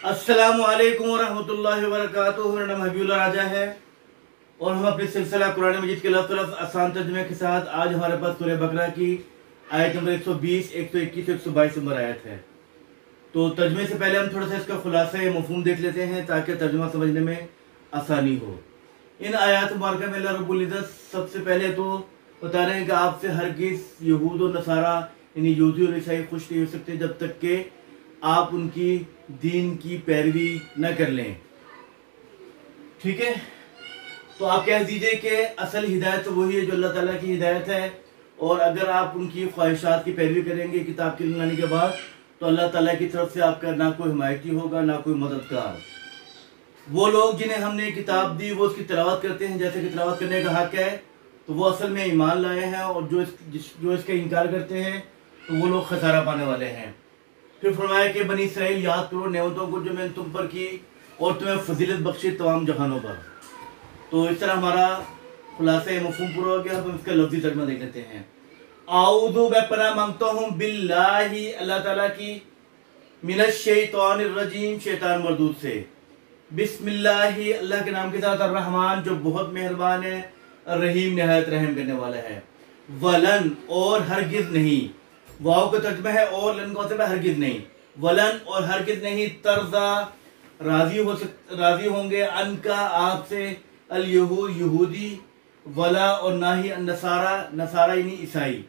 अस्सलामु अलैकुम वरहमतुल्लाहि वबरकातुहू। मेरा नाम हबीबुल्लाह राजा है और हम अपने सिलसिला कुरान मजीद के लफ्ज़ आसान तर्जुमे के साथ आज हमारे पास सूरह बकरा की आयत नंबर 120, 121, 122 नंबर आयत है। तो तर्जुमे से पहले हम थोड़ा सा इसका खुलासा या मफ़हूम देख लेते हैं ताकि तर्जुमा समझने में आसानी हो। इन आयत मुबारक में अल्लाह रब्बुल इज़्ज़त सबसे पहले तो बता रहे हैं कि आपसे हरगिज़ यहूद और नसारा यानी यहूदी और ईसाई खुश नहीं हो सकते जब तक कि आप उनकी दीन की पैरवी न कर लें। ठीक है, तो आप कह दीजिए कि असल हिदायत तो वही है जो अल्लाह ताला की हिदायत है, और अगर आप उनकी ख्वाहिशात की पैरवी करेंगे किताब के लाने के बाद तो अल्लाह ताला की तरफ से आपका ना कोई हिमायती होगा ना कोई मददगार। वो लोग जिन्हें हमने किताब दी वो उसकी तिलावत करते हैं जैसे कि तिलावत करने का हक है, तो वो असल में ईमान लाए हैं, और जो इसका इनकार करते हैं तो वो लोग खसारा पाने वाले हैं। फिर फरमाया कि बनी इसराइल याद करो नेमतों को जो मैंने तुम पर की और तुम्हें फजीलत बख्शी तमाम जहानों पर। तो इस तरह हमारा खुलासा मफ़हूम पूरा हो गया। अब हम इसका लफ्ज़ी तर्जुमा देख लेते हैं। आऊज़ु मैं पनाह मांगता हूँ बिल्लाही अल्लाह ताला की, मिनश शैतानिर रजीम शैतान मरदूद से, बिस्मिल्लाही अल्लाह के नाम के साथ, अर्रहमान जो बहुत मेहरबान है, अर्रहीम नहायत रहम करने वाला है। वलन और हरगिज नहीं, वाव का तर्जुमा है, और लन का मतलब हरगिज नहीं। वलन और हरगिज नहीं, तर्जा राजी होंगे, अनका आपसे, अल यहूद यहूदी, वला और ना ही नसारा नसारा यानी ईसाई,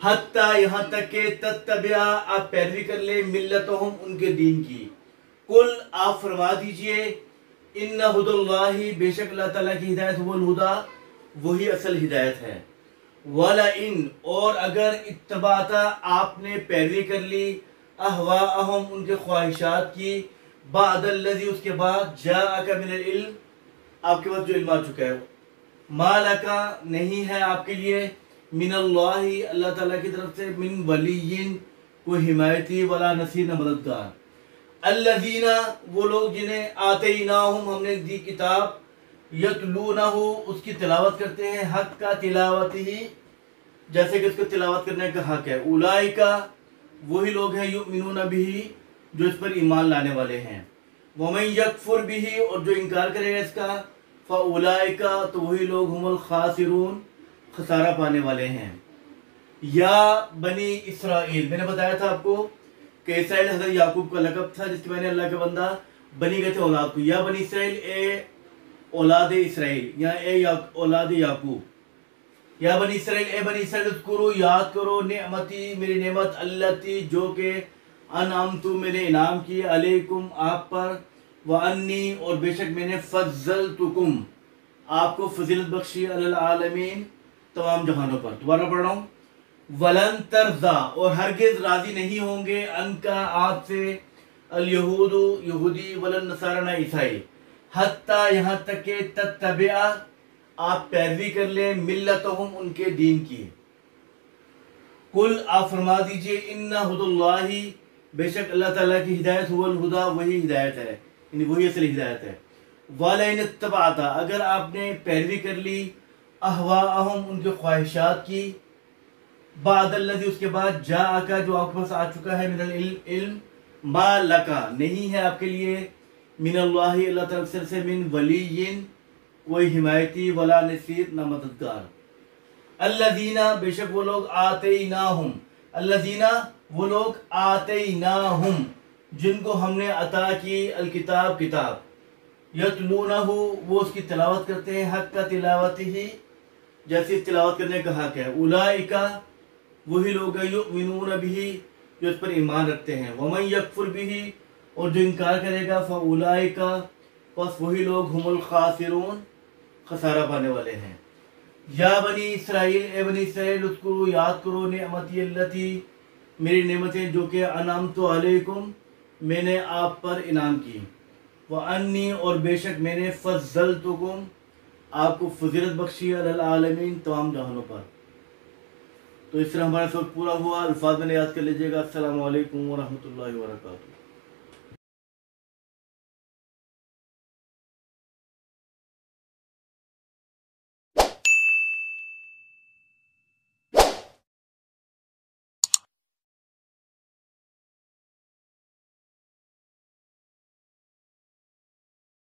हत्ता यहाँ तक के तत्तबिया आप पैरवी कर ले, मिल्लतहुम उनके दीन की। कुल आप फरमा दीजिए, इन्ना हुदुल्लाही बेशक अल्लाह ताला की हिदायत हुवल हुदा वही असल हिदायत है। वाला इन और अगर इत्तबाता आपने पैरवी कर ली, अहवाअहुम उनके ख्वाहिशात की, बादल्लज़ी उसके बाद, जाअका मिनल इल्म आपके पास जो इल्म आ चुका है, मालका नहीं है आपके लिए, मिनल्लाही अल्लाह ताला की तरफ से, मिन वलिय्यिन कोई हिमायती, वला नसीर न मददगार। अल्लज़ीना वो लोग जिन्हें आतैनाहुम हमने दी किताब, यतलूनहु उसकी तिलावत करते हैं, हक का तिलावत ही जैसे कि उसको तिलावत करने का हक है। उलाइका वही लोग हैं, युमिनून बिही जो इस पर ईमान लाने वाले हैं। वमन यकफुर बिही और जो इनकार करेगा इसका, फउलाइका तो वही लोग हुमुल खासिरून खसारा पाने वाले हैं। या बनी इसराइल मैंने बताया था आपको कि इसराइल हज़रत याकूब का लक़ब था जिसके मैंने अल्लाह के बंदा बनी गए थे औलाद को। या बनी इसराइल ए औलाद इसराइल, या ए औलाद याकूब। या बनी इसराइल ए बनी इसराइल उज़कुरू याद करो नेमती मेरी नेमत, अल्लती जो के अनअमतु मैंने इनाम की, अलैकुम आप पर, व अन्नी और बेशक मैंने फज़्ज़लतुकुम आपको फजीलत बख्शी, अलल आलमीन तमाम जहानों पर। दोबारा पढ़ रहा हूँ, वलन तरज़ा और हरगिज राजी नहीं होंगे, अनका आपसे, अल यहूदु यहूदी, वलन नसारा न ईसाई, हत्ता यहाँ तक के तत्तबिया आप पैरवी कर ले, मिल्लतहुम उनके दीन की। कुल आप फरमा दीजिए, इन्ना हुदुल्लाही बेशक अल्लाह ताला की हिदायत हुवल हुदा वही हिदायत है, यानी वही असल हिदायत है। वाला इन तबाता अगर आपने पैरवी कर ली, अहवाअहुम उनके ख्वाहिशात की, बादल्लज़ी उसके बाद, जाअका जो आपके पास आ चुका है, मिनल इल्म, मा लका नहीं है आपके लिए, मिनल्लाही अल्लाह ताला की तरफ से, मिन वलिय्यिन कोई हिमायती, वला नसीर न मददगार। अल्लज़ीना बेशक वो लोग, आतैनाहुम अल्लज़ीना वो लोग, आतैनाहुम जिनको हमने अता की, अल किताब किताब, यतलूनहु वो उसकी तिलावत करते हैं, हक का तिलावत ही जैसे तिलावत करने का हक है। उलाइका वही लोग हैं, युमिनून बिही जो इस पर ईमान रखते हैं, वमन यकफुर बिही और जो इनकार करेगा, फउलाइका बस वही लोग, हुमुल खासिरून खसारा पाने वाले हैं। या बनी इसराइल ए बनी इसराइल उज़कुरू याद करो नेमती अल्लती मेरी नेमतें जो कि अनअमतु अलैकुम मैंने आप पर इनाम की, व अन्नी और बेशक मैंने फज़्ज़लतुकुम आपको फजीलत बख्शी, अलल आलमीन तमाम जहानों पर। तो इस तरह हमारा सब पूरा हुआ। अल्फाज में याद कर लीजिएगा। अस्सलामु अलैकुम व रहमतुल्लाहि व बरकातुहू।